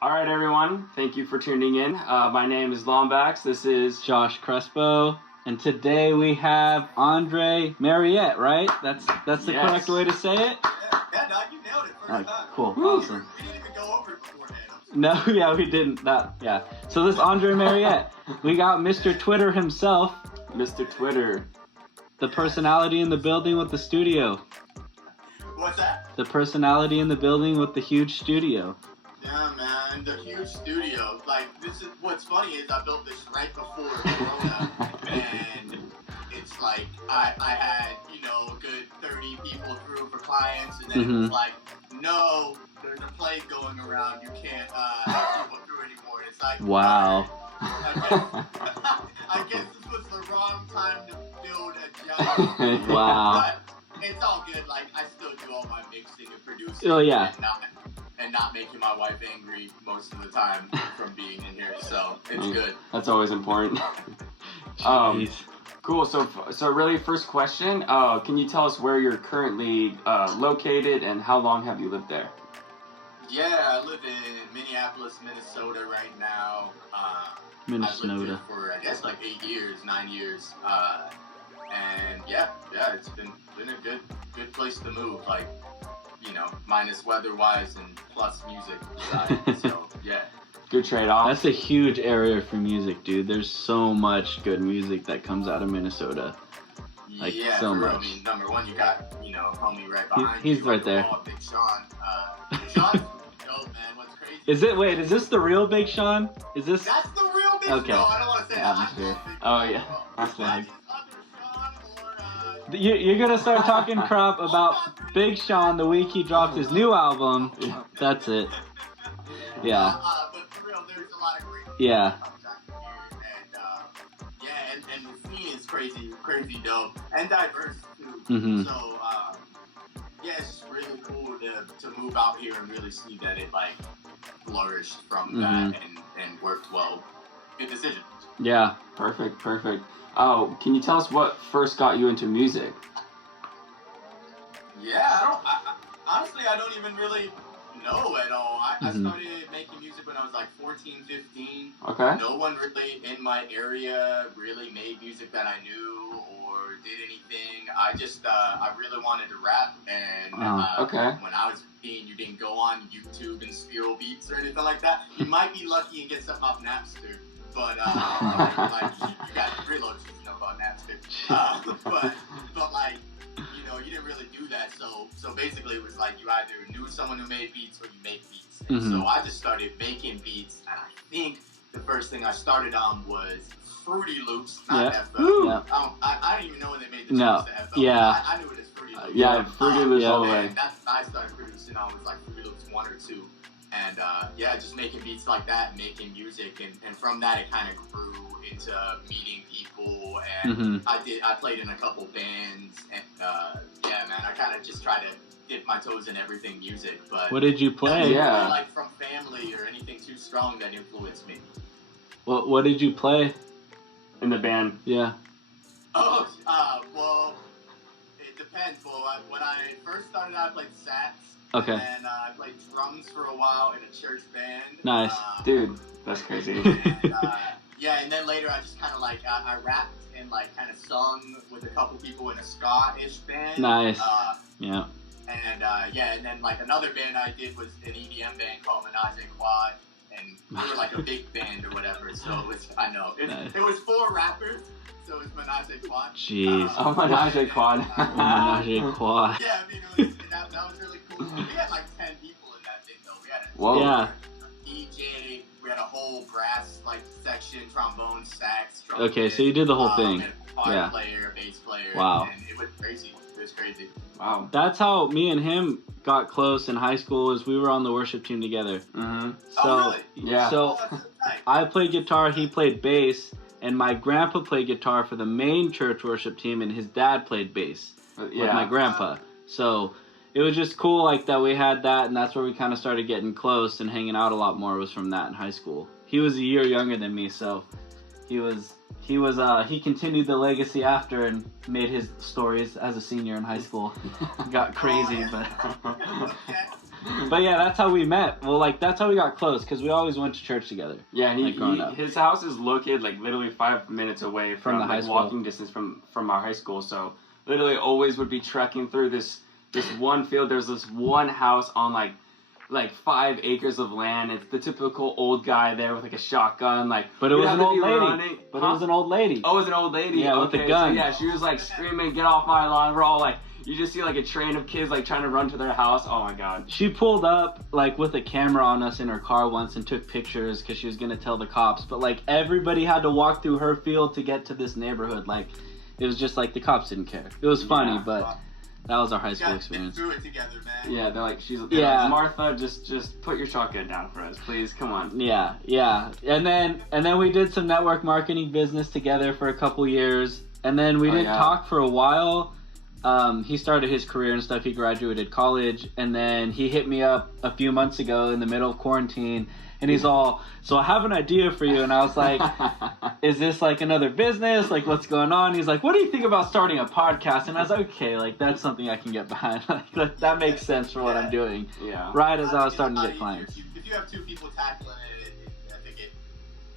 All right, everyone. Thank you for tuning in. My name is Lombax. This is Josh Crespo, and today we have Andre Mariette. Right? That's the Yes. correct way to say it. Yeah, dog, you nailed it first time. Cool, Woo. awesome. We didn't even go over it beforehand. No, yeah, we didn't. So this Andre Mariette, we got Mr. Twitter himself, Mr. Twitter. the personality in the building with the studio. What's that? The personality in the building with the huge studio. Yeah, man, the huge studio. Like, this is what's funny is I built this right before Corona, and it's like I had a good 30 people through for clients, and then it was like, no, there's a plague going around. You can't have people through anymore. It's like, Wow. I guess this was the wrong time to build a giant. Wow. But it's all good. Like, I still do all my mixing and producing. Oh, yeah. And not making my wife angry most of the time from being in here. So it's good. That's always important. Jeez. Cool. So really, first question. Can you tell us where you're currently located and how long have you lived there? Yeah, I live in Minneapolis, Minnesota right now. I've lived Minnesota. here for, I guess, like 9 years. And yeah, it's been a good place to move. Like, minus weather-wise and plus music side. So yeah. Good trade-off. That's a huge area for music, dude. There's so much good music that comes out of Minnesota. Like, yeah, so for real. much. I mean, number one, you got, homie right behind He's you. right there. Big Sean. Sean's dope, man. What's crazy? Is this the real Big Sean? Is this? That's the real Big Okay. No, I don't want to say Atmosphere. that. Oh, yeah. That's Flag. You're gonna start talking crap about Big Sean the week he dropped his new album. That's it. Yeah. But for real, there's a lot of great Yeah. comes out here. And the scene is crazy dope. And diverse, too. Mhm. So, it's really cool to move out here and really see that it, like, flourished from that and worked well. Good decision. Yeah. Perfect. Oh, can you tell us what first got you into music? Yeah, honestly, I don't even really know at all. I started making music when I was like 14, 15. Okay. No one really in my area really made music that I knew or did anything. I just, I really wanted to rap. And okay. When I was 15, you didn't go on YouTube and spiral beats or anything like that. You might be lucky and get something off Napster. But, you got reload if you know about Napster. But like, you didn't really do that. So basically it was like you either knew someone who made beats or you make beats. And so I just started making beats. And I think the first thing I started on was Fruity Loops, not FL. Yeah. I didn't even know when they made the No. change to FL. Yeah. I knew it as Fruity Loops. Yeah, Fruity Loops all the way. And I started producing on was like Fruity Loops 1 or 2. And just making beats like that, making music, and from that it kind of grew into meeting people, and I played in a couple bands, and man, I kind of just try to dip my toes in everything music. But What did you play? Yeah. like from family or anything too strong that influenced me. What did you play? In the band. Yeah. Oh, well, it depends. Well, when I first started, I played sax. Okay. And then I played drums for a while in a church band. Nice. Dude, that's crazy. And then later I just kind of like, I rapped and like kind of sung with a couple people in a ska-ish band. Nice. Yeah. And then like another band I did was an EDM band called Menage a Quad. And we were like a big band or whatever, so it was, I know. It was 4 rappers, so it was Menage a Quad. Jeez. Oh, Menage a Quad. Menage a Quad. Yeah, I mean, that was really cool. We had like 10 people in that thing, though. We had Whoa. Yeah. DJ, we had a whole brass like section, trombone, sax, trumpet. Okay, so you did the whole thing. We had a guitar player, bass player. Wow. And it was crazy. It was crazy. Wow. That's how me and him got close in high school. Is we were on the worship team together. Mm-hmm. So Oh, really? Yeah. So Oh, that's nice. I played guitar, he played bass, and my grandpa played guitar for the main church worship team, and his dad played bass with my grandpa. So it was just cool like that we had that, and that's where we kind of started getting close and hanging out a lot more was from that in high school. He was a year younger than me, so he continued the legacy after and made his stories as a senior in high school. Got crazy, but Okay. But yeah, that's how we met. Well, like that's how we got close because we always went to church together. Yeah, and growing up. his house is located like literally 5 minutes away from the high like, school. walking distance from our high school. So literally always would be trekking through this one field. There's this one house on like 5 acres of land. It's the typical old guy there with like a shotgun. Like, But it we'd was have an to old be lady. running. But Huh? it was an old lady. Oh, it was an old lady. Yeah, with okay, a gun. So yeah, she was like screaming, "Get off my lawn!" We're all like, you just see like a train of kids like trying to run to their house. Oh my god. She pulled up like with a camera on us in her car once and took pictures because she was gonna tell the cops. But like everybody had to walk through her field to get to this neighborhood. Like it was just like the cops didn't care. It was funny, Yeah. but that was our high school Got experience. through it together, man. Yeah, they're like, they're Yeah. like, Martha, just put your shotgun down for us, please. Come on. Yeah. And then we did some network marketing business together for a couple years. And then we didn't talk for a while. He started his career and stuff. He graduated college. And then he hit me up a few months ago in the middle of quarantine. And he's all, so I have an idea for you. And I was like, is this like another business? Like, what's going on? He's like, what do you think about starting a podcast? And I was like, okay, like that's something I can get behind. Like, that makes sense for what I'm doing. Yeah. Right as I was It's starting to a get lot clients. easier. If you have 2 people tackling it, I think it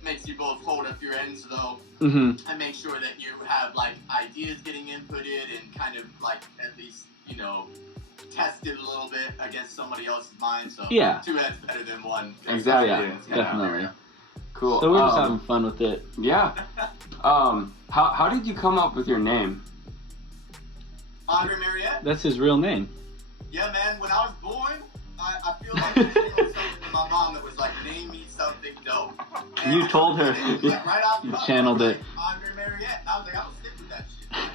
makes you both hold up your ends though, Mm-hmm. and make sure that you have like ideas getting inputted and kind of like at least tested a little bit against somebody else's mind. So Yeah. 2 heads better than 1. Exactly. Yeah, Yeah. definitely. Cool. So we're just having fun with it. Yeah. How did you come up with your name? Andre Mariette. That's his real name. Yeah, man. When I was born, I feel like I channeled something in my mom that was like, name me something dope. And You told her. Like, right off the You top, channeled I was it. like, Andre Mariette. And I was like, I'm gonna stick with that shit.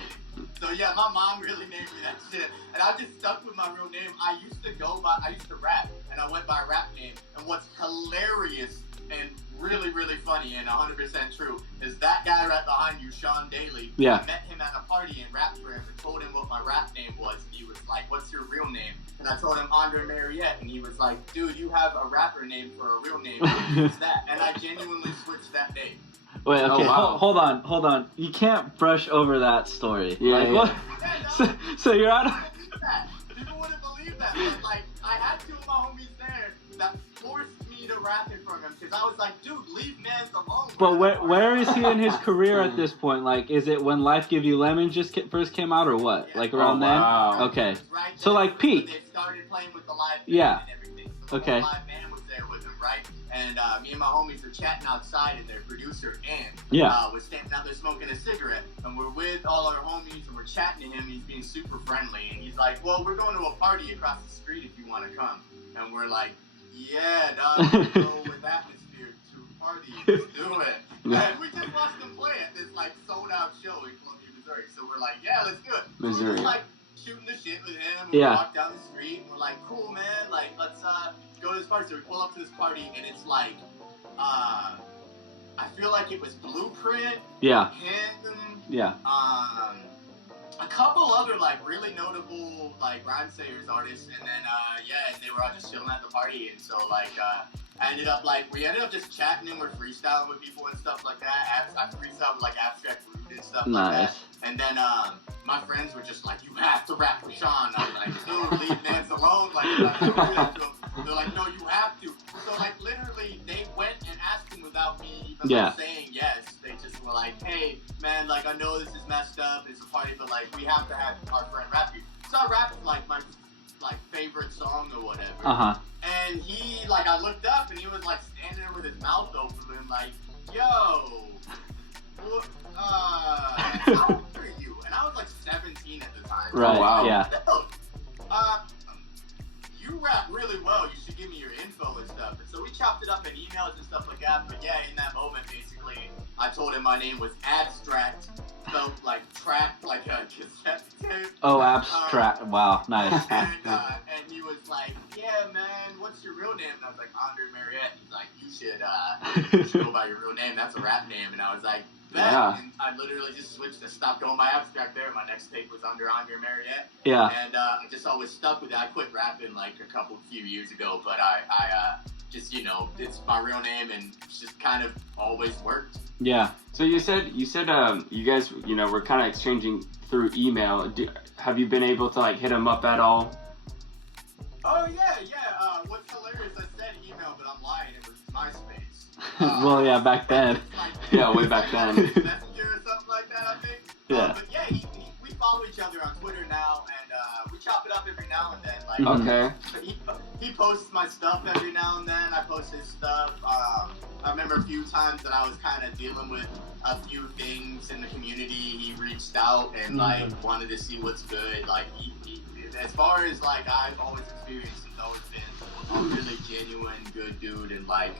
So yeah, my mom really named me that shit, and I just stuck with my real name. I used to rap, and I went by a rap name. And what's hilarious and really, really funny and 100% true is that guy right behind you, Sean Daly. Yeah. I met him at a party and rapped for him and told him what my rap name was. And he was like, "What's your real name?" And I told him Andre Mariette, and he was like, "Dude, you have a rapper name for a real name. What's that?" And I genuinely switched that name. Wait, okay, Oh, wow. hold on. You can't brush over that story. Yeah, like, yeah. what? So you're out of... People wouldn't believe that. But like, I had 2 of my homies there that forced me to rap it from him because I was like, dude, leave mans alone. But where is he in his career at this point? Like, is it when Life Give You Lemons first came out or what? Yeah. Like around Oh, wow. then? Okay. Right So, there like, when peak. They started playing with the live band Yeah. and everything. So the Okay. whole live band was there with him, right? And me and my homies were chatting outside, and their producer, Ann, Yeah. was standing out there smoking a cigarette. And we're with all our homies, and we're chatting to him. He's being super friendly. And he's like, well, we're going to a party across the street if you want to come. And we're like, yeah, dog, let's go with atmosphere to a party. Let's do it. Yeah. And we just watched them play at this, like, sold-out show in Columbia, Missouri. So we're like, yeah, let's do it. So Missouri. we're just, like, shooting the shit with him. And Yeah. we walk down the street, and we're like, cool, man. Like, let's go to this party. So we pull up to this party, and it's like, I feel like it was Blueprint, Yeah. him, Yeah. a couple other like really notable like rhyme sayers artists, and then and they were all just chilling at the party, and so like we ended up just chatting and we're freestyling with people and stuff like that. I freestyled with like Abstract Rude and stuff like that. Nice. And then my friends were just like, you have to rap with Sean. I was like, dude, leave Nance alone. Like, I don't do that to him. They're like, no, you have to. So like literally they went and asked him without me even like, saying yes. They just were like, hey man, like I know this is messed up, it's a party, but like we have to have our friend rap you. So I rapped like my favorite song or whatever. And he like I looked up and he was like standing there with his mouth open and like, yo, how old are you? And I was like 17 at the time. Right. Oh, wow. Yeah. You rap really well. You should give me your info and stuff. And so we chopped it up in emails and stuff like that. But yeah, in that moment, basically, I told him my name was Abstract, spelled like track, like a cassette tape. Oh, Abstract. Wow. Nice. And he was like, yeah, man, what's your real name? And I was like, Andre Mariette. He's like, you should go by your real name. That's a rap name. And I was like, bet. Yeah. And I literally just switched to stop going by Abstract there. My next tape was under Andre Mariette. Yeah. And I just always stuck with it. I quit rapping like a few years ago, but I just, it's my real name and it's just kind of always worked. Yeah. So you said you guys were kind of exchanging through email. Have you been able to like hit him up at all? Oh yeah. MySpace. Well, yeah, back then. Yeah, way back then. Messenger or something like that, I think. Yeah. But yeah, we follow each other on Twitter now, and we chop it up every now and then. Like, Okay. he posts my stuff every now and then. I post his stuff. I remember a few times that I was kind of dealing with a few things in the community. He reached out and like wanted to see what's good. Like he as far as like I've always experienced, he's always been a really genuine, good dude, and like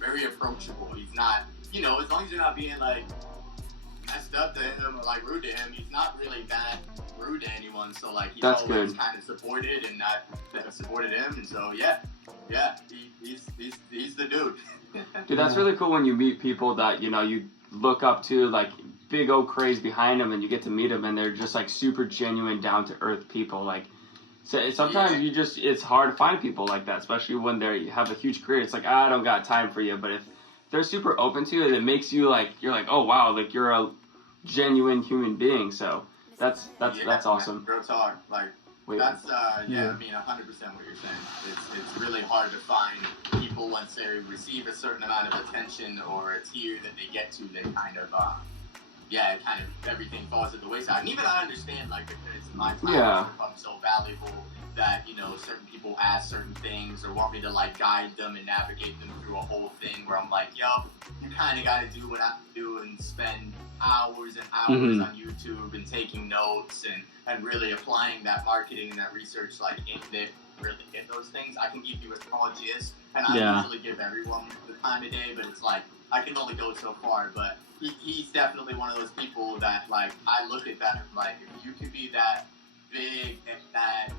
very approachable. He's not, you know, as long as you're not being like messed up to him or like rude to him, he's not really that rude to anyone. So like he's That's always good. kind of supported, and I've supported him, and so yeah, he's the dude. Dude, that's really cool when you meet people that, you know, you look up to, like big old craze behind them, and you get to meet them, and they're just like super genuine, down to earth people. Like, so sometimes it's hard to find people like that, especially when they have a huge career. It's like, I don't got time for you, but if they're super open to it, it makes you like, you're like, oh wow, like you're a genuine human being. So that's awesome. Real talk, like. Wait. That's I mean 100% what you're saying. It's really hard to find people once they receive a certain amount of attention or a tier that they get to. They kind of everything falls at the wayside. And even I understand, like, because my time has become so valuable that, you know, certain people ask certain things or want me to like guide them and navigate them through a whole thing where I'm like, yo, you kind of got to do what I do and spend hours and hours on YouTube and taking notes and really applying that marketing and that research, like, if they really get those things. I can give you a small gist, and I usually give everyone the time of day, but it's like, I can only go so far. But he's definitely one of those people that, like, I look at that and like, if you can be that big and that,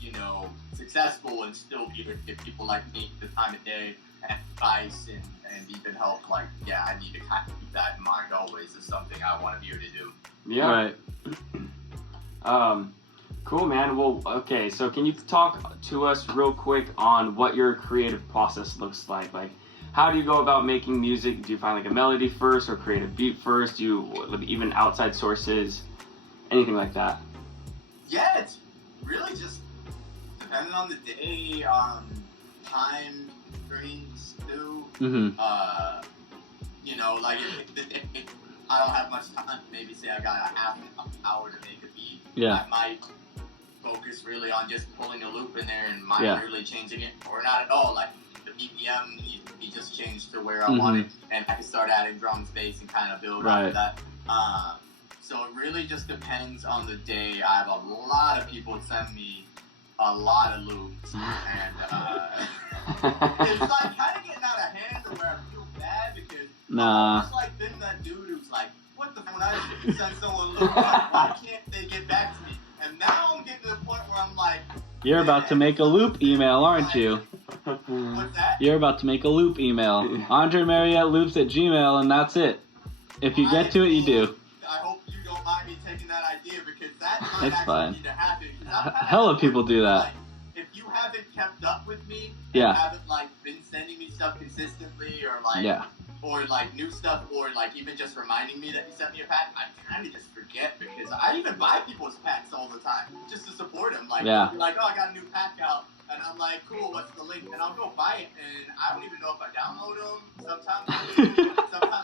you know, successful and still give people like me the time of day and advice and even help, like, yeah, I need to kind of keep that in mind always as something I want to be able to do. Yeah. Right. Cool, man. Well, okay, so can you talk to us real quick on what your creative process looks like? Like, how do you go about making music? Do you find like a melody first or create a beat first? Do you even outside sources? Anything like that? Yeah, it's really just depending on the day, time, dreams, too. You know, like if the day I don't have much time, maybe say I got a half an hour to make a beat, I might focus really on just pulling a loop in there and minorly changing it, or not at all. Like the BPM needs to be just changed to where I want it, and I can start adding drum space and kind of build off of that. So it really just depends on the day. I have a lot of people send me a lot of loops, and it's like kind of getting out of hand to where I feel bad because I'm just like been that dude who's like, what the fuck, when I send someone a loop, why can't they get back to me? And now I'm getting to the point where I'm like, you're about to make a loop email, aren't you? What's that? You're about to make a loop email. Andre Mariette loops at Gmail, and that's it. If you get to it, you do. I hope you don't mind me taking that idea because that might It's actually fine. need to happen. Hella people do that. Like, if you haven't kept up with me, Yeah. haven't like been sending me stuff consistently, or like, or like new stuff, or like even just reminding me that you sent me a pack, I kind of just forget because I even buy people's packs all the time just to support them. Like, you're like, oh, I got a new pack out. And I'm like, cool, what's the link? And I'll go buy it, and I don't even know if I download them. Sometimes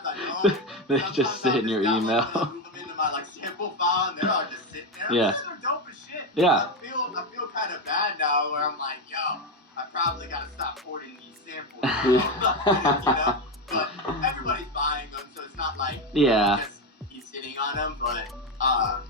I don't. They just sit in your email. I move them into my like sample file, and they're all just sitting there. Yeah. They're dope as shit. Yeah. I feel kind of bad now, where I'm like, yo, I probably gotta stop hoarding these samples. You know? But everybody's buying them, so it's not like just he's sitting on them. But I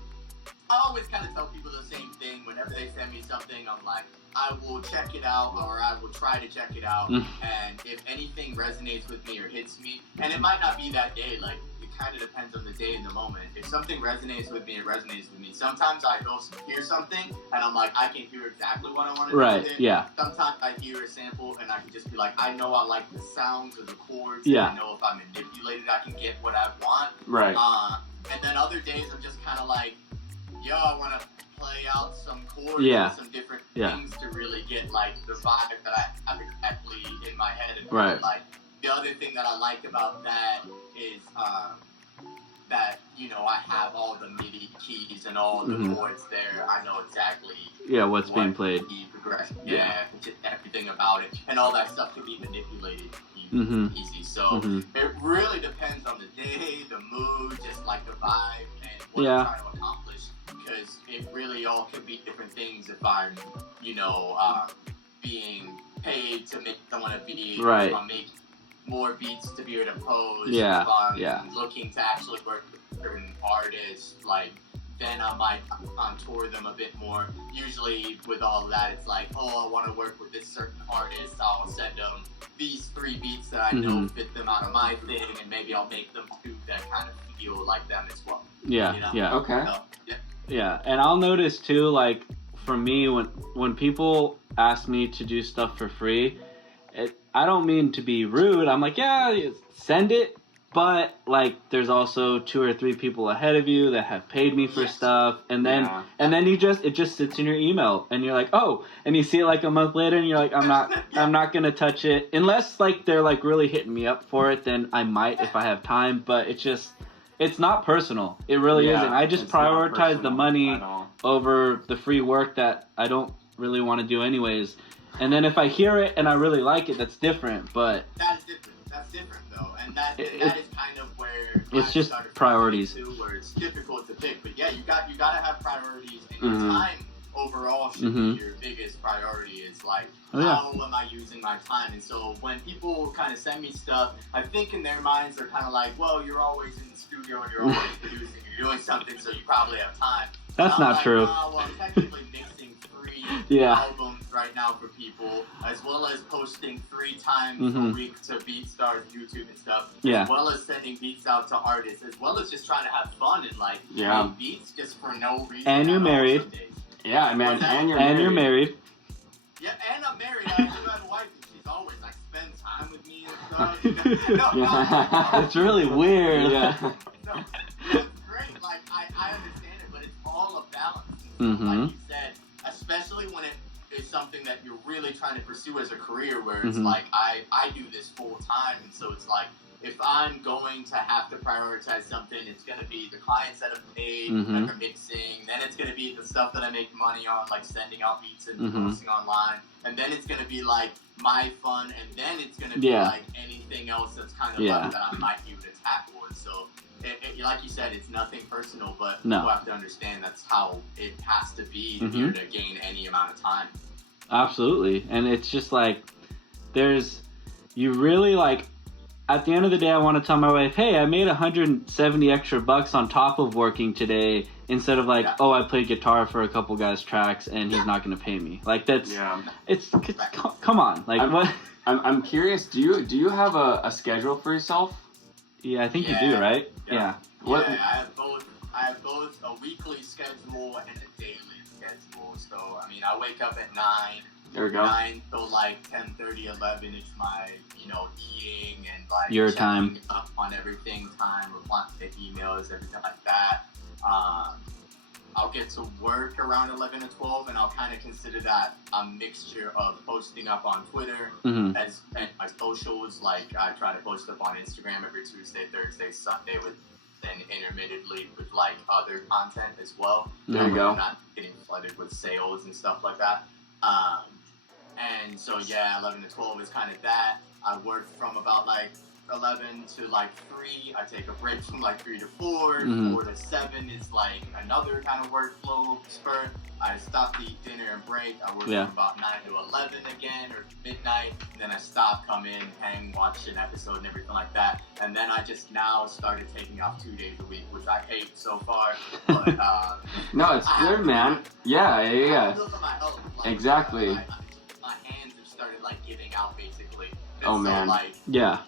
always kind of tell people the same thing whenever they send me something. I'm like, I will check it out, or I will try to check it out, and if anything resonates with me or hits me, and it might not be that day, like, it kind of depends on the day and the moment. If something resonates with me, it resonates with me. Sometimes I go hear something, and I'm like, I can hear exactly what I want to do with it. Sometimes I hear a sample, and I can just be like, I know I like the sounds or the chords, and I know if I manipulate it, I can get what I want. And then other days, I'm just kind of like, yo, I want to play out some chords and some different things to really get like the vibe that I have exactly in my head. And like the other thing that I like about that is that you know, I have all the MIDI keys and all the boards there. I know exactly what's being played. Progression, just everything about it, and all that stuff can be manipulated easy. So it really depends on the day, the mood, just like the vibe, and what I'm trying to accomplish. Because it really all can be different things. If I'm, you know, being paid to make someone a beat, if I'm making more beats to be able to pose, if I'm looking to actually work with certain artists, like, then I might contour them a bit more. Usually with all of that, it's like, oh, I want to work with this certain artist, I'll send them these 3 beats that I know fit them out of my thing, and maybe I'll make them 2 that kind of feel like them as well. Yeah, you know? yeah. Okay. So, yeah, and I'll notice too, like, for me, when people ask me to do stuff for free, I don't mean to be rude. I'm like, yeah, send it. But, like, there's also 2 or 3 people ahead of you that have paid me for stuff. And then it just sits in your email. And you're like, oh. And you see it, like, a month later, and you're like, I'm not going to touch it. Unless, like, they're, like, really hitting me up for it, then I might if I have time. But it's not personal. It really isn't. I just prioritize the money over the free work that I don't really want to do anyways. And then if I hear it and I really like it, that's different. But that's different though, and that is kind of where it's just priorities. Where it's difficult to pick. But yeah, you got to have priorities, and your time overall should be your biggest priority. Is like, how am I using my time? And so when people kind of send me stuff, I think in their minds they're kind of like, well, you're always in the studio and you're always producing, you're doing something, so you probably have time. That's not true. Well, I'm technically mixing 3 albums right now for people, as well as posting 3 times a week to BeatStars, YouTube and stuff, as well as sending beats out to artists, as well as just trying to have fun and like make beats just for no reason. And you're married. Yeah, man. And you're married. Yeah, and I'm married. I actually have a wife, and she's always like spend time with me and stuff. It's really weird. No, it's great. Like I understand it, but it's all a balance. Like you said, especially when it is something that you're really trying to pursue as a career, where it's like I do this full time, and so it's like, if I'm going to have to prioritize something, it's going to be the clients that have paid, that are mixing. Then it's going to be the stuff that I make money on, like sending out beats and posting online. And then it's going to be like my fun, and then it's going to be like anything else that's kind of like that I might be able to tackle. And so, like you said, it's nothing personal, but people have to understand that's how it has to be to be able to gain any amount of time. Absolutely. And it's just like, you really like, at the end of the day, I want to tell my wife, hey, I made $170 extra on top of working today, instead of like, oh, I played guitar for a couple guys' tracks and he's not going to pay me. Like, that's, it's come on. Like, what? I'm curious, do you have a schedule for yourself? Yeah, I think you do, right? Yeah. What? Yeah, I have both a weekly schedule and a daily schedule. So, I mean, I wake up at 9. There we go. 9 till like 10:30, 11 is my, eating and like your time up on everything time, replying to emails, everything like that. I'll get to work around 11 to 12, and I'll kind of consider that a mixture of posting up on Twitter and my socials. Like, I try to post up on Instagram every Tuesday, Thursday, Sunday, and intermittently with like other content as well. There you go. I'm not getting flooded with sales and stuff like that. And so, 11 to 12 is kind of that. I work from about like 11 to like 3. I take a break from like 3 to 4. 4 to 7 is like another kind of workflow spurt. I stop to eat dinner and break. I work from about 9 to 11 again, or midnight. Then I stop, come in, hang, watch an episode and everything like that. And then I just now started taking off 2 days a week, which I hate so far. But no, it's good, man. Yeah. Like, exactly. My hands have started like giving out basically. And oh so, man. Like, yeah.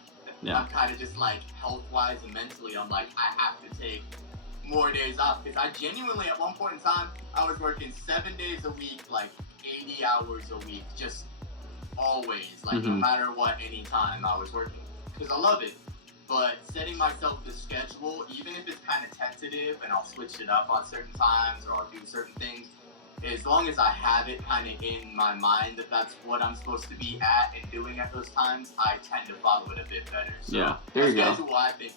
I'm kind of just like health-wise and mentally, I'm like, I have to take more days off, because I genuinely at one point in time I was working 7 days a week, like 80 hours a week, just always, like no matter what, anytime I was working, because I love it. But setting myself the schedule, even if it's kind of tentative and I'll switch it up on certain times or I'll do certain things, as long as I have it kind of in my mind that that's what I'm supposed to be at and doing at those times, I tend to follow it a bit better. So there you go. Schedule, I think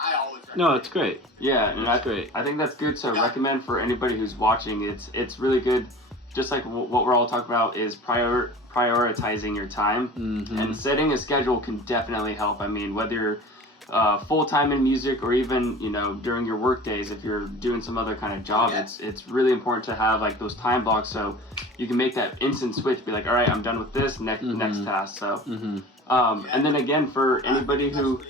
I always recommend. No, it's great. Yeah, and It's great. I think that's good to recommend for anybody who's watching. It's really good. Just like what we're all talking about is prioritizing your time, and setting a schedule can definitely help. I mean, whether you're full time in music or even during your work days, if you're doing some other kind of job, it's really important to have like those time blocks so you can make that instant switch. Be like, all right, I'm done with this. Next task. So, and then again for anybody who.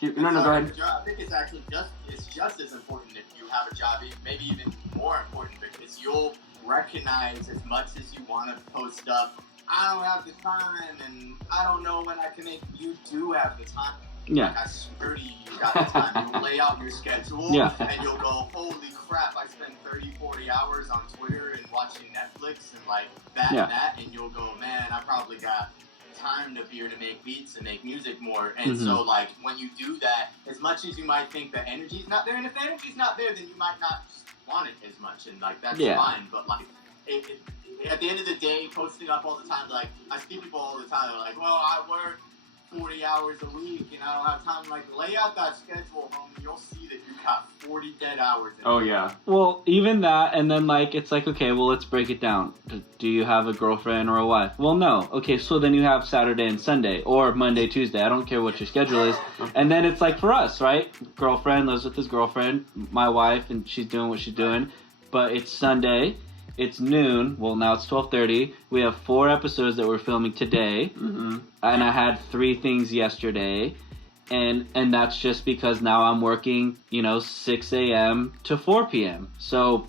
No, go ahead. I think it's actually just as important if you have a job, maybe even more important, because you'll recognize as much as you want to post stuff. I don't have the time, and I don't know when I can make. You do have the time. Yeah. Like, I swear to you, you got the time. You'll lay out your schedule, and you'll go, holy crap, I spend 30, 40 hours on Twitter and watching Netflix and like that and that, and you'll go, man, I probably got time to make beats and make music more. And so like when you do that, as much as you might think the energy's not there, and if the energy's not there, then you might not want it as much, and like that's fine. But like at the end of the day, posting up all the time, like I see people all the time, they're like, well, I work 40 hours a week and I don't have time. Like, lay out that schedule, homie. You'll see that you got 40 dead hours in it. Yeah. Well, even that, and then like it's like, okay, well, let's break it down. Do you have a girlfriend or a wife? Well, no. Okay, so then you have Saturday and Sunday, or Monday, Tuesday. I don't care what your schedule is. And then it's like for us, right? Girlfriend lives with his girlfriend, my wife, and she's doing what she's doing. But it's Sunday. It's noon. Well, now it's 12:30. We have 4 episodes that we're filming today, and I had 3 things yesterday, and that's just because now I'm working, 6 a.m. to 4 p.m. So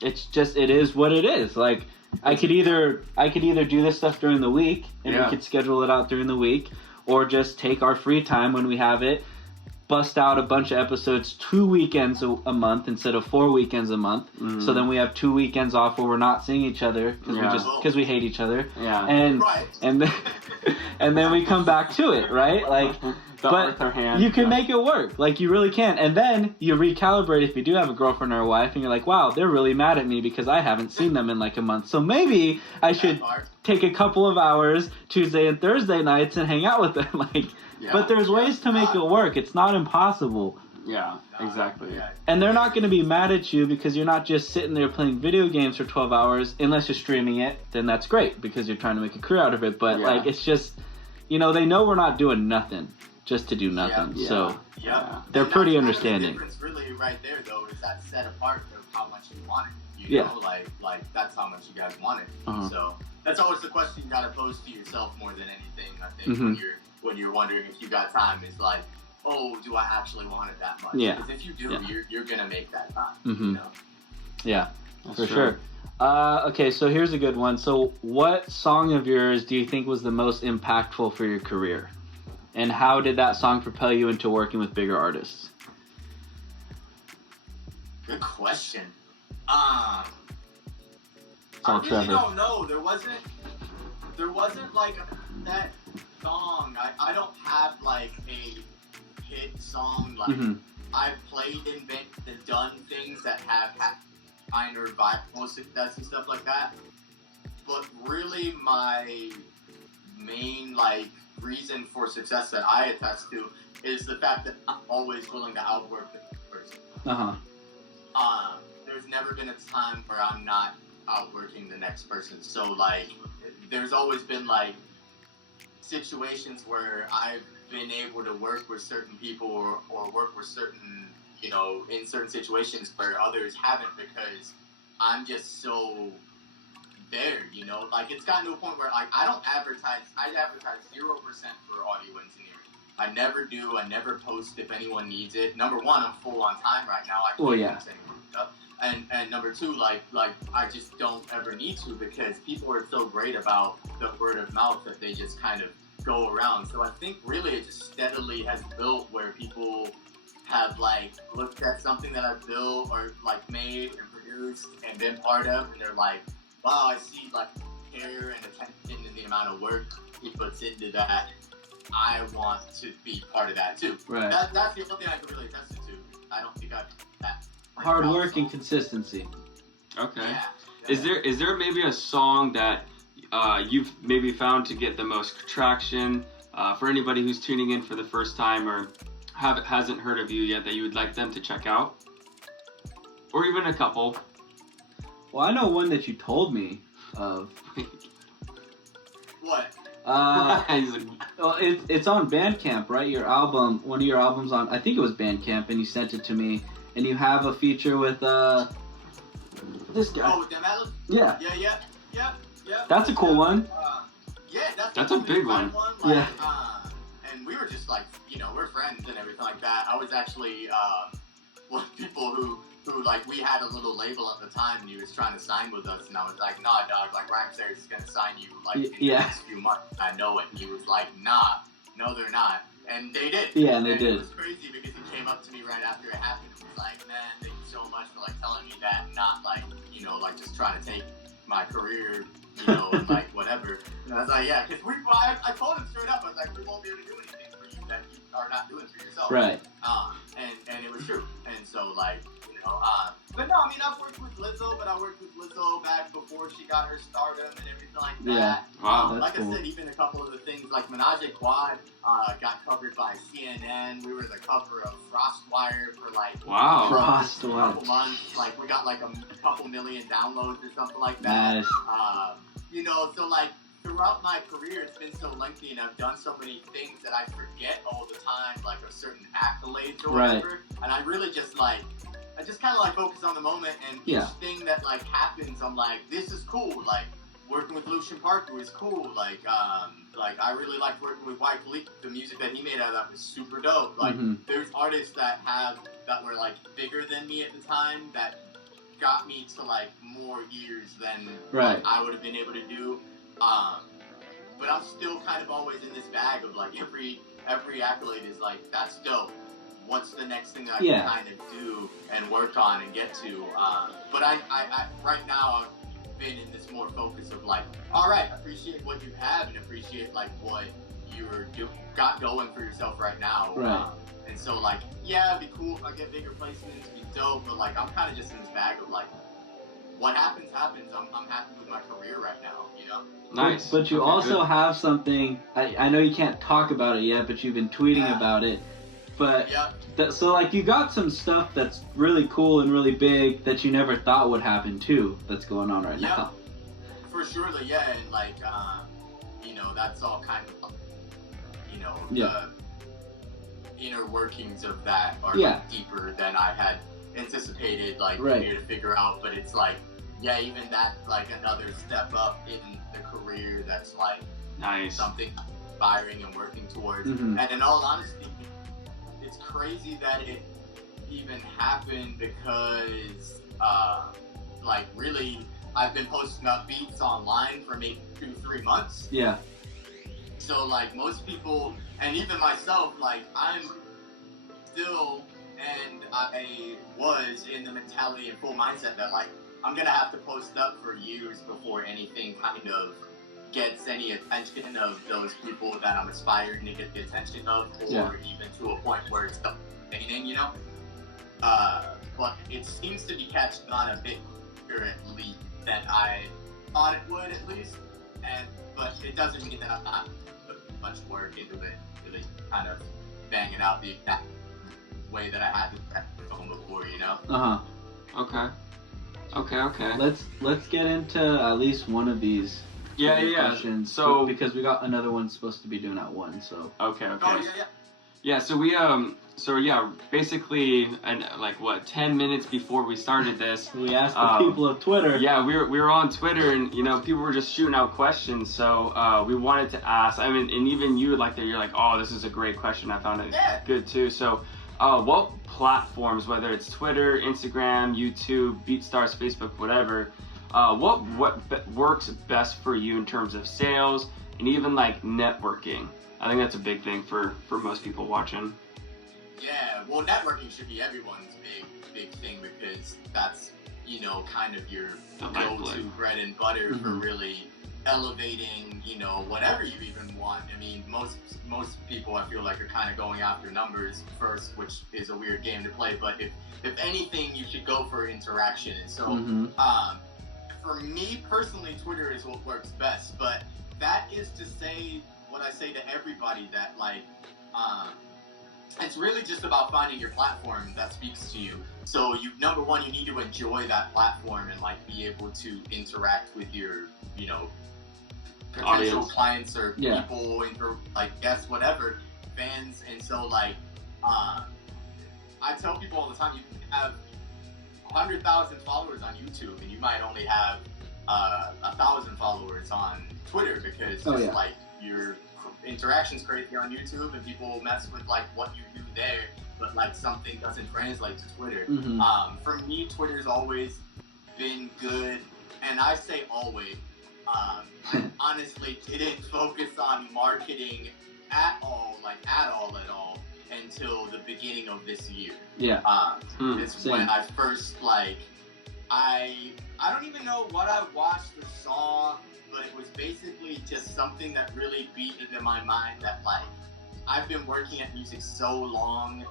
it is what it is. Like I could either do this stuff during the week, and we could schedule it out during the week, or just take our free time when we have it. Bust out a bunch of episodes 2 weekends a month instead of 4 weekends a month. So then we have 2 weekends off where we're not seeing each other because we hate each other. Yeah. And then we come back to it, right? Like, but you can make it work. Like you really can. And then you recalibrate if you do have a girlfriend or a wife, and you're like, wow, they're really mad at me because I haven't seen them in like a month. So maybe I should take a couple of hours Tuesday and Thursday nights and hang out with them. Like. Yeah. But there's ways to make it work. It's not impossible. Yeah, exactly. And they're not going to be mad at you because you're not just sitting there playing video games for 12 hours. Unless you're streaming it, then that's great because you're trying to make a career out of it. But like, it's just, they know we're not doing nothing just to do nothing. So they're pretty understanding. The difference really right there, though, is that set apart of how much you want it. You know, like that's how much you guys want it. So that's always the question you got to pose to yourself more than anything, I think, when you're wondering if you got time, is like, oh, do I actually want it that much? Yeah. Because if you do, you're going to make that time, Yeah, for sure. Okay, so here's a good one. So what song of yours do you think was the most impactful for your career? And how did that song propel you into working with bigger artists? Good question. It's all I really Trevor. don't know. There wasn't like that song. I don't have like a hit song. Like I've played and done things that have had kind of viral success and stuff like that. But really, my main like reason for success that I attest to is the fact that I'm always willing to outwork the person. There's never been a time where I'm not outworking the next person. So like, there's always been like situations where I've been able to work with certain people or work with certain, in certain situations where others haven't, because I'm just so there, like it's gotten to a point where like I advertise 0% for audio engineering. I never do. I never post if anyone needs it. Number one, I'm full on time right now. I can't post anyone stuff. And number two, like I just don't ever need to, because people are so great about the word of mouth that they just kind of go around. So I think really it just steadily has built where people have like looked at something that I've built or like made and produced and been part of, and they're like, wow, I see like care and attention and the amount of work he puts into that. I want to be part of that too. Right. That's the only thing I can really attest it to. I don't think I've that. Hard work and consistency. Okay. Yeah. Is there maybe a song that you've maybe found to get the most traction for anybody who's tuning in for the first time, or hasn't heard of you yet that you would like them to check out? Or even a couple. Well, I know one that you told me of. What? Well, it's on Bandcamp, right? Your album, one of your albums on, I think it was Bandcamp, and you sent it to me, and you have a feature with this guy. Oh, with them Atlas? Yeah. Yeah. That's a cool one. Yeah, that's a big one. Like, yeah. And we were just like, we're friends and everything like that. I was actually one of the people who like, we had a little label at the time, and he was trying to sign with us, and I was like, nah, dog, like, Rhymesayers is gonna sign you, like, in the next few months. I know it. And he was like, nah, no, they're not. And they did. Yeah, and they did. It was crazy because he came up to me right after it happened and was like, man, thank you so much for, like, telling me that, and not, like, like, just trying to take my career, and, like, whatever. And I was like, yeah, because I told him straight up, I was like, we won't be able to do anything for you that you are not doing for yourself. Right. And it was true. And so, like, but no, I mean, I've worked with Lizzo, but I worked with Lizzo back before she got her stardom and everything like that. Yeah. Wow. Like cool. I said, even a couple of the things, like Menage a Quad got covered by CNN. We were the cover of Frostwire for, like, wow. a couple months. Like, we got, like, a couple million downloads or something like that. Nice. So, like, throughout my career, it's been so lengthy, and I've done so many things that I forget all the time, like a certain accolades or whatever. And I really just, like, I just kind of, like, focus on the moment, and each thing that, like, happens, I'm like, this is cool. Like, working with Lucian Parker is cool. Like, I really liked working with White Philippe. The music that he made out of that was super dope. Like, there's artists that were, like, bigger than me at the time that got me to, like, more years than like, I would have been able to do. But I'm still kind of always in this bag of, like, every accolade is like, that's dope. What's the next thing that I can kind of do and work on and get to? But I right now I've been in this more focus of, like, all right, appreciate what you have and appreciate, like, what you're got going for yourself right now. Right. And so, like, yeah, it'd be cool if I get bigger placements, it'd be dope. But, like, I'm kind of just in this bag of, like, what happens. I'm happy with my career right now, Nice. But you also have something, I know you can't talk about it yet, but you've been tweeting about it. But, so, like, you got some stuff that's really cool and really big that you never thought would happen, too, that's going on right now. For sure, and, like, that's all kind of, the inner workings of that are like, deeper than I had anticipated, like, here to figure out. But it's like, even that, like, another step up in the career that's, like, something inspiring and working towards. And in all honesty, it's crazy that it even happened because, like, really, I've been posting up beats online for maybe 2-3 months. Yeah. So, like, most people, and even myself, like, I'm still, and I was in the mentality and full mindset that, like, I'm gonna have to post up for years before anything kind of gets any attention of those people that I'm aspiring to get the attention of, or even to a point where it's entertaining, But it seems to be catching on a bit quicker, at least, than I thought it would, at least. But it doesn't mean that I'm not putting much work into it, really kind of banging out the exact way that I had to film before, Okay. Let's get into at least one of these. Questions. So because we got another one supposed to be doing at 1, so. Okay. Oh, Yeah, so we basically, and like 10 minutes before we started this, we asked the people of Twitter. Yeah, we were on Twitter, and people were just shooting out questions. So we wanted to ask. I mean, and even you like that. You're like, oh, this is a great question. I found it good too. So, what platforms, whether it's Twitter, Instagram, YouTube, BeatStars, Facebook, whatever, what works best for you in terms of sales and even like networking? I think that's a big thing for most people watching. Yeah, well, networking should be everyone's big thing because that's, kind of your go-to bread and butter for really elevating, whatever you even want. I mean, most people, I feel like, are kind of going after numbers first, which is a weird game to play. But if anything, you should go for interaction. And so, for me personally, Twitter is what works best. But that is to say what I say to everybody, that, like, it's really just about finding your platform that speaks to you. So number one, you need to enjoy that platform and like be able to interact with your, you know, potential audience, clients or people, or like guests, whatever, fans. And so like, I tell people all the time, you can have 100,000 followers on YouTube, and you might only have 1,000 followers on Twitter, because like your interaction's crazy on YouTube, and people mess with like what you do there, but like something doesn't translate to Twitter. For me, Twitter's always been good, and I say always. I honestly didn't focus on marketing at all, until the beginning of this year. It's when I first like, I don't even know what I watched or saw, but it was basically just something that really beat into my mind that like, I've been working at music so long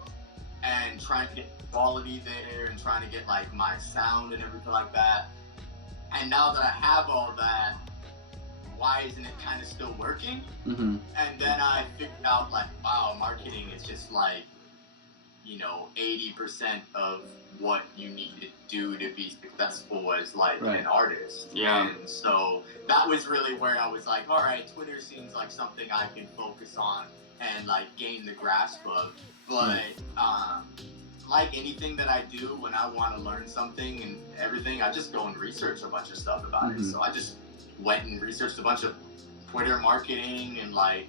and trying to get quality there and trying to get like my sound and everything like that. And now that I have all that, why isn't it kind of still working? And then I figured out like, wow, marketing is just like, you know, 80% of what you need to do to be successful as like an artist. And so that was really where I was like, all right, Twitter seems like something I can focus on and like gain the grasp of. But like anything that I do, when I want to learn something and everything, I just go and research a bunch of stuff about it. So I just went and researched a bunch of Twitter marketing and like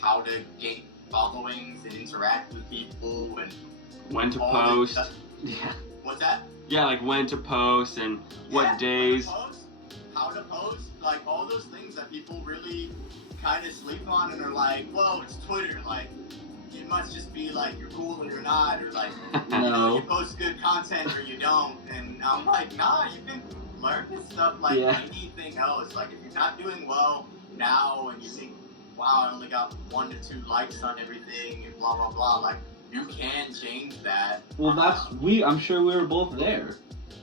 how to gain followings and interact with people and when to post. What's that? Yeah, like when to post and what days. How to post, like all those things that people really kind of sleep on and are like, well, it's Twitter, like you must just be like you're cool or you're not, or like you know, you post good content or you don't. And I'm like, nah, you can learn this stuff like anything else. Like if you're not doing well now and you think, wow, I only got 1 to 2 likes on everything and blah blah blah, like you can change that. Well, I'm sure we were both there,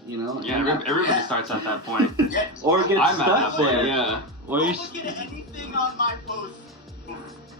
you know. Yeah, everybody starts at that point. Or get stuck there. Or you look at anything on my post,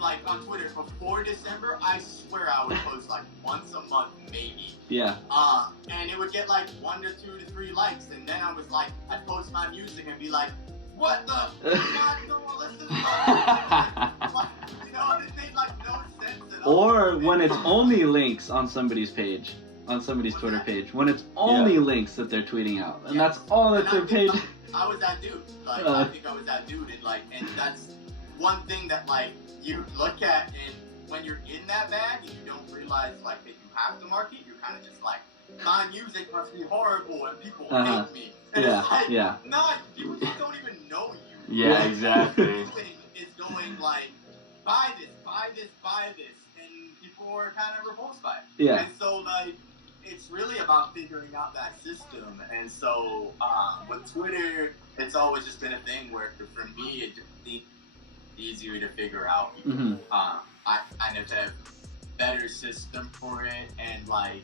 like on Twitter before December, I swear I would post like once a month maybe. And it would get like 1 to 2 to 3 likes, and then I was like, I'd post my music and be like, what the? God, no one listens to my music. You know, it made like no sense at all. Or when it's only links on somebody's page, on somebody's Twitter page, when it's only links that they're tweeting out, and that's all that their page. I was that dude. Like I think I was that dude, and that's one thing that like you look at, and when you're in that bag and you don't realize like that you have to market, you're kind of just like, my music must be horrible and people hate me. And it's like, nah, people just don't even know you. Yeah, exactly. Is going like, buy this, and people are kind of repulsed by it. And so like, it's really about figuring out that system. And so with Twitter, it's always just been a thing where for me it just seems easier to figure out. I kind of have better system for it, and like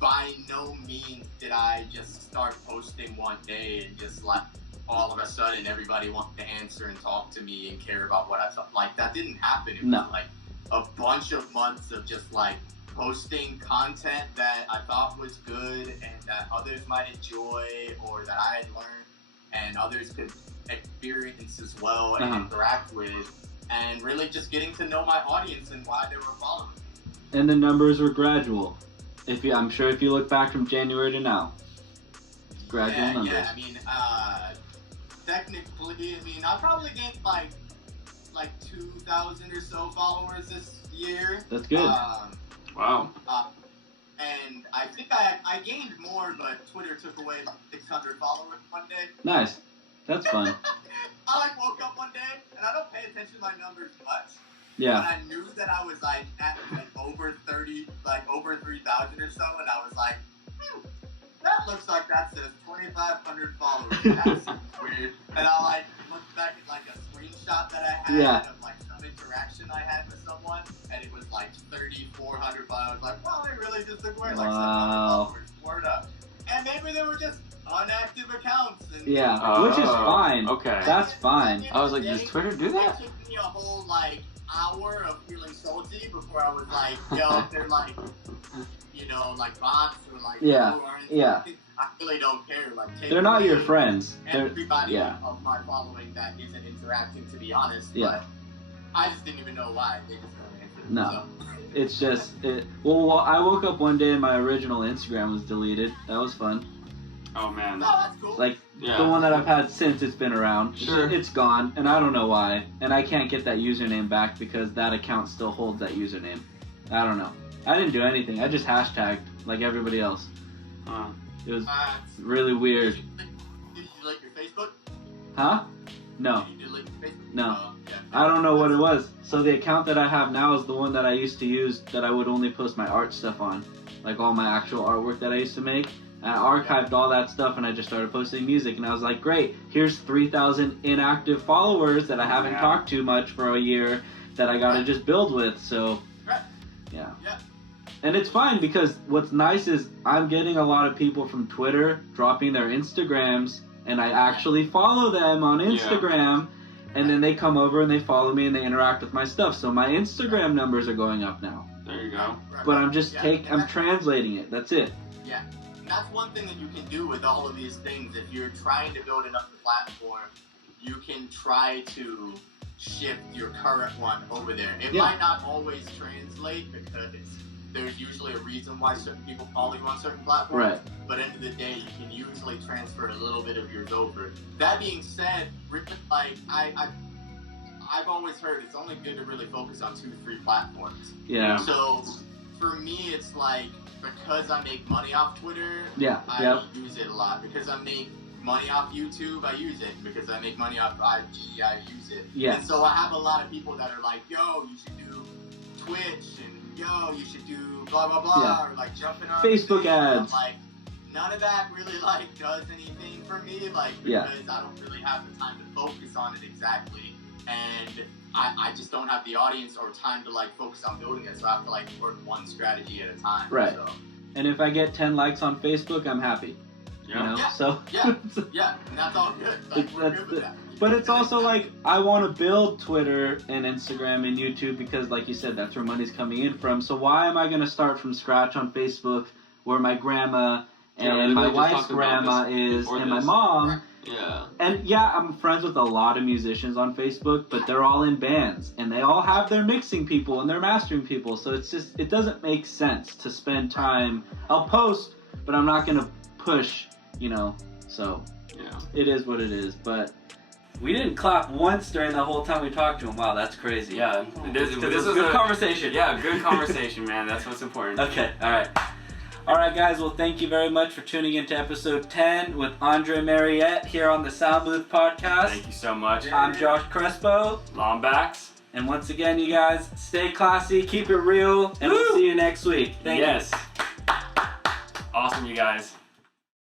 by no means did I just start posting one day and just like all of a sudden everybody wanted to answer and talk to me and care about what I thought. Like that didn't happen. It was like a bunch of months of just like posting content that I thought was good and that others might enjoy or that I had learned and others could experience as well and interact with, and really just getting to know my audience and why they were following. And the numbers were gradual. I'm sure if you look back from January to now, gradual numbers. Yeah, I mean, technically, I probably gained like 2,000 or so followers this year. That's good. Wow. And I think I gained more, but Twitter took away like 600 followers one day. Nice. That's fun. I like woke up one day, and I don't pay attention to my numbers much. Yeah. But I knew that I was like at like over 3,000 or so, and I was like, that looks like that says 2,500 followers. That's weird. And I like looked back at like a screenshot that I had of like some interaction I had with someone, and it was like 3,400 followers. Like, wow, they really just took away like 700 followers. Word up. And maybe they were just unactive accounts. And which is fine. Okay. That's fine. I was like, does Twitter do that? It took me a whole like hour of feeling salty me before I was like, yo, if they're like, you know, like bots or like Yeah, or yeah. I really don't care. Like, They're not your friends. Everybody yeah. of my following that isn't interacting, to be honest. Yeah. But I just didn't even know why. They just don't answer. No. So. It's just well, I woke up one day and my original Instagram was deleted. That was fun. Oh man. No, that's cool. Like Yeah. the one that I've had since it's been around. Sure. It's gone, and I don't know why. And I can't get that username back because that account still holds that username. I don't know. I didn't do anything. I just hashtagged like everybody else. It was really weird. Did you delete your Facebook? Huh? No. Did you delete your Facebook? No. Yeah. I don't know what it was. So the account that I have now is the one that I used to use that I would only post my art stuff on. Like all my actual artwork that I used to make. And I archived all that stuff and I just started posting music. And I was like, great, here's 3,000 inactive followers that I haven't talked to much for a year that I gotta just build with. So, yeah. And it's fine because what's nice is I'm getting a lot of people from Twitter dropping their Instagrams and I actually follow them on Instagram. And then they come over and they follow me and they interact with my stuff. So my Instagram numbers are going up now. There you go. But I'm just I'm translating it. That's it. Yeah. And that's one thing that you can do with all of these things. If you're trying to build enough platform, you can try to shift your current one over there. It might not always translate because there's usually a reason why certain people follow you on certain platforms. Right. But at the end of the day, you can usually transfer a little bit of yours over. That being said, like I've always heard it's only good to really focus on 2-3 platforms. Yeah. So for me, it's like because I make money off Twitter, I use it a lot. Because I make money off YouTube, I use it. Because I make money off IG, I use it. Yeah. And so I have a lot of people that are like, yo, you should do Twitch, and yo, you should do blah blah blah, or like jumping on Facebook ads. Like none of that really like does anything for me, like because I don't really have the time to focus on it exactly, and I just don't have the audience or time to like focus on building it, so I have to like work one strategy at a time. Right. So. And if I get 10 likes on Facebook, I'm happy. You know? So and that's all good. Like, we're good with that. But it's also like I want to build Twitter and Instagram and YouTube because, like you said, that's where money's coming in from. So why am I going to start from scratch on Facebook where my grandma and my wife's grandma is and my mom? Yeah. And I'm friends with a lot of musicians on Facebook, but they're all in bands and they all have their mixing people and their mastering people. So it's just, it doesn't make sense to spend time. I'll post, but I'm not going to push, so it is what it is. But we didn't clap once during the whole time we talked to him. Wow, that's crazy. Yeah, this was a good conversation. Yeah, good conversation, man. That's what's important. Okay, all right, guys. Well, thank you very much for tuning into episode 10 with Andre Mariette here on the Sound Booth Podcast. Thank you so much. I'm Josh Crespo. Longbacks. And once again, you guys, stay classy, keep it real, and we'll see you next week. Thank you. Awesome, you guys.